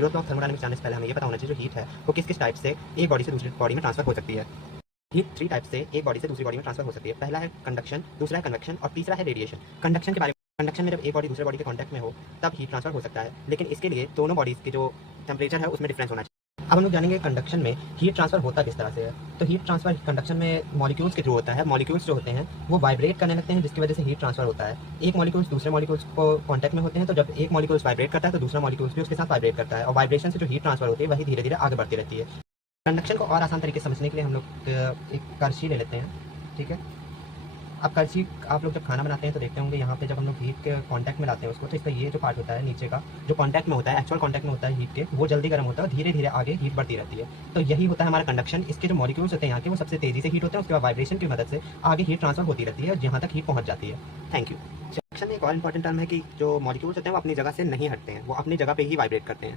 Growth of thermodynamics जानने से पहले हमें ये पता होना चाहिए जो हीट है वो किस किस टाइप से एक बॉडी से दूसरी बॉडी में ट्रांसफर हो सकती है। हीट 3 टाइप से एक बॉडी से दूसरी बॉडी में ट्रांसफर हो सकती है। पहला है कंडक्शन, दूसरा है कन्वेक्शन और तीसरा है रेडिएशन। कंडक्शन के बारे में, कंडक्शन में जब एक बॉडी दूसरे बॉडी के कांटेक्ट में हो तब हीट ट्रांसफर हो सकता है, लेकिन इसके लिए दोनों बॉडीज के जो टेम्परेचर है उसमें डिफरेंस होना चाहिए। अब हम लोग जानेंगे कंडक्शन में हीट ट्रांसफर होता किस तरह से है। तो हीट ट्रांसफर कंडक्शन में मॉलिक्यूल्स के थ्रू होता है। मॉलिक्यूल्स जो होते हैं वो वाइब्रेट करने लगते हैं, जिसकी वजह से हीट ट्रांसफर होता है। एक मॉलिक्यूल्स दूसरे मॉलिक्यूल्स को कांटेक्ट में होते हैं, तो जब एक मॉलिक्यूल्स वाइब्रेट करता है तो दूसरा मॉलिक्यूल्स भी उसके साथ वाइब्रेट करता है, और वाइब्रेशन से जो हीट ट्रांसफर होती है वही धीरे धीरे आगे बढ़ती रहती है। कंडक्शन को और आसान तरीके से समझने के लिए हम लोग एक करछी ले लेते हैं, ठीक है। अब करछी आप लोग जब खाना बनाते हैं तो देखते होंगे यहाँ पे जब हम लोग हीट के कांटेक्ट में लाते हैं उसको, तो इसका ये जो पार्ट होता है नीचे का जो कांटेक्ट में होता है, एक्चुअल कांटेक्ट में होता है हीट के, वो जल्दी गर्म होता है और धीरे धीरे आगे हीट बढ़ती रहती है। तो यही होता है हमारा कंडक्शन। इसके जो मॉलिक्यूल्स होते हैं यहाँ के वो सबसे तेजी से हीट होते हैं, उसके बाद वाइब्रेशन की मदद से आगे हीट ट्रांसफर होती रहती है जहाँ तक हीट पहुँच जाती है। Thank you. कंडक्शन में एक और इंपॉर्टेंट टर्म है कि जो मॉलिक्यूल्स होते हैं वो अपनी जगह से नहीं हटते हैं, वो अपनी जगह पे ही वाइब्रेट करते हैं।